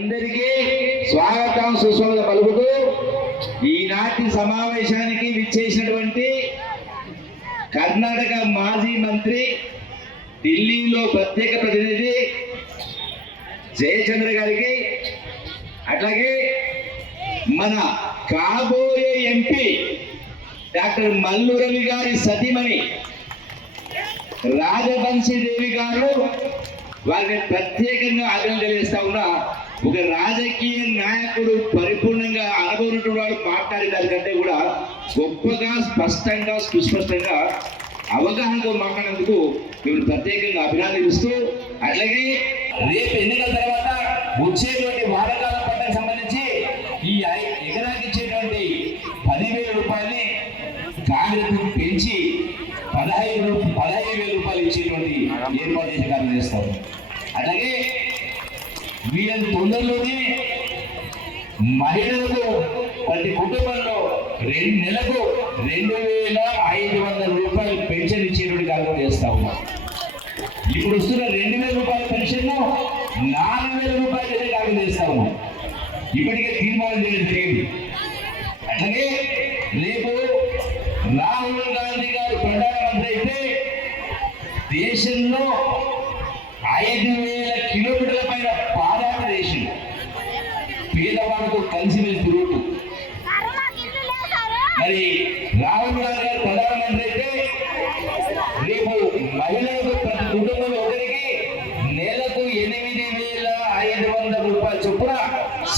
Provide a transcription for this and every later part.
అందరికీ స్వాగతం సుస్వాగతం పలుకుతూ ఈనాటి సమావేశానికి విచ్చేసినటువంటి కర్ణాటక మాజీ మంత్రి, ఢిల్లీలో ప్రత్యేక ప్రతినిధి జయచంద్ర గారికి, అట్లాగే మన కాబోయే ఎంపీ డాక్టర్ మల్లు రవి గారి సతీమణి రాజవంశీ దేవి గారు, వారిని ప్రత్యేకంగా అభినందన తెలియజేస్తా ఉన్నా. ఒక రాజకీయ నాయకుడు పరిపూర్ణంగా అనుభవం వాడు మాట్లాడే దానికంటే కూడా గొప్పగా, స్పష్టంగా, సుస్పష్టంగా అవగాహనతో మాట్లాడేందుకు మేము ప్రత్యేకంగా అభినందిస్తూ, అట్లాగే రేపు ఎన్నికల తర్వాత వచ్చేటువంటి వారకాల పట్లకు సంబంధించి ఈ ఎకరాకి ఇచ్చేటువంటి 10,000 రూపాయలని కాంగ్రెస్ పెంచి 15,000 రూపాయలు ఇచ్చేటువంటి ఏర్పాటు చేసే కార్యం చేస్తారు. అలాగే వీళ్ళ తొందరలోనే మహిళలకు ప్రతి కుటుంబంలో నెలకు 2,500 రూపాయలు పెన్షన్ ఇచ్చేటువంటి కార్యం చేస్తా ఉన్నాం. ఇప్పుడు వస్తున్న 2,000 రూపాయల పెన్షన్ 4,000 రూపాయలు ఇదే కార్యం చేస్తా ఉన్నాం. ఇప్పటికే తీర్మానం చేయడం జరిగింది. అట్లాగే రేపు రాహుల్ గాంధీ గారు ప్రధానమంత్రి అయితే దేశంలో 5,000 కిలోమీటర్ల పైన పాదయాత్ర చేసి పేదవాళ్ళతో కలిసి వెళ్తూ రూటు. మరి రాహుల్ గాంధీ గారు ప్రధానమంత్రి అయితే రేపు మహిళలకు ప్రతి కుటుంబంలో ఒకరికి నెలకు 8,500 రూపాయలు చొప్పున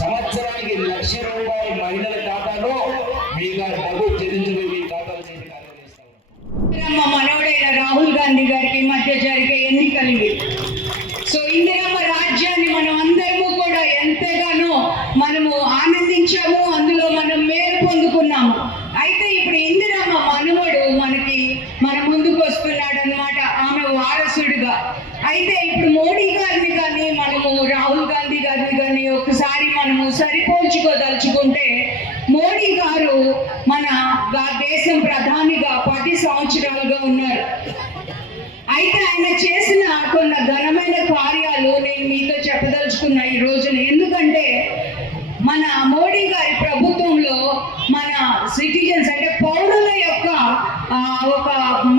సంవత్సరానికి 1,00,000 రూపాయలు మహిళల ఖాతాలో మీకు డబ్బు చెల్లించబోయి మీ ఖాతాలో చేసే కార్యం చేస్తాం. మా మనవడైన రాహుల్ గాంధీ గారికి మధ్య జరిగే ఎన్నికలు. సో ఇందిరమ్మ రాజ్యాన్ని మనం అందరము కూడా ఎంతగానో మనము ఆనందించాము, అందులో మనం మేలు పొందుకున్నాము. అయితే ఇప్పుడు ఇందిరమ్మ మనవడు మన ముందుకు వస్తున్నాడు అనమాట, ఆమె వారసుడుగా. అయితే ఇప్పుడు మోడీ గారిని కానీ మనము రాహుల్ గాంధీ గారిని కానీ ఒకసారి మనము సరిపోల్చుకోదలుచుకుంటే, మోడీ గారు మన దేశం ప్రధానిగా 10 సంవత్సరాలుగా ఉన్నారు. అయితే ఆయన చేసిన కొన్ని ఘనమైన కార్యాలు నేను మీతో చెప్పదలుచుకున్నా ఈ రోజున. ఎందుకంటే మన మోడీ గారి ప్రభుత్వంలో మన సిటిజన్స్ అంటే పౌరుల యొక్క ఒక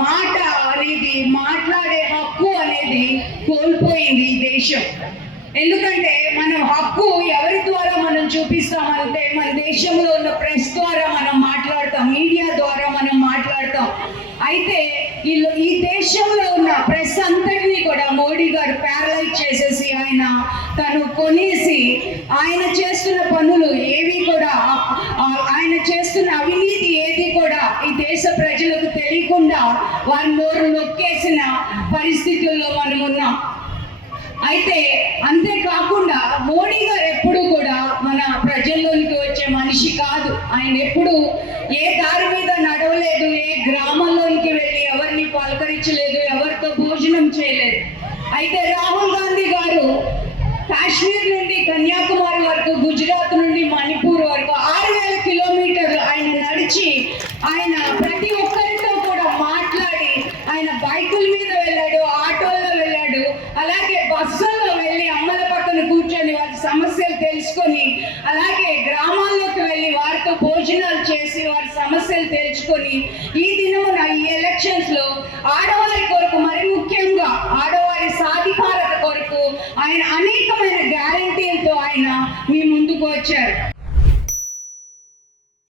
మాట అనేది, మాట్లాడే హక్కు అనేది కోల్పోయింది ఈ దేశం. ఎందుకంటే మనం హక్కు ఎవరి ద్వారా మనం చూపిస్తామంటే మన దేశంలో ఉన్న ప్రెస్ ద్వారా మనం మాట్లాడతాం, మీడియా ద్వారా మనం మాట్లాడతాం. అయితే ఈ దేశంలో ఉన్న ప్రెస్ అంతటినీ కూడా మోడీ గారు ప్యారలైజ్ చేసేసి తను కొనేసి ఆయన చేస్తున్న పనులు ఏవి కూడా, ఆయన చేస్తున్న అవినీతి ఏది కూడా ఈ దేశ ప్రజలకు తెలియకుండా వారి నోరు నొక్కేసిన పరిస్థితుల్లో మనం ఉన్నాం. అయితే అంతేకాకుండా మోడీ గారు ఎప్పుడు కూడా మన ప్రజల్లోనికి వచ్చే మనిషి కాదు. ఆయన ఎప్పుడు ఏ దారి మీద నడవలేదు, ఏ గ్రామంలోనికి వెళ్ళి ఎవరిని పలకరించలేదు, ఎవరితో భోజనం చేయలేదు. అయితే రాహుల్ గాంధీ గారు కాశ్మీర్ నుండి కన్యాకుమారి వరకు, గుజరాత్ నుండి మణిపూర్ వరకు 6,000 కిలోమీటర్లు ఆయన నడిచి ఆయన ప్రతి ఒక్కరితో కూడా మాట్లాడి, ఆయన బైకుల మీద వెళ్ళాడు, ఆటోల్లో వెళ్ళాడు, అలాగే బస్సుల్లో వెళ్ళి అమ్మల పక్కన కూర్చొని వారి సమస్యలు తెలుసుకొని, అలాగే గ్రామాల్లోకి వెళ్ళి వారితో భోజనాలు చేసి వారి సమస్యలు తెలుసుకొని, ఈ దినమున ఈ ఎలక్షన్స్ లో ఆడవారి కొరకు, మరి ముఖ్యంగా ఆడవారి సాధికారత కొరకు ఆయన అనేకమైన గ్యారంటీలతో ఆయన మీ ముందుకు వచ్చారు.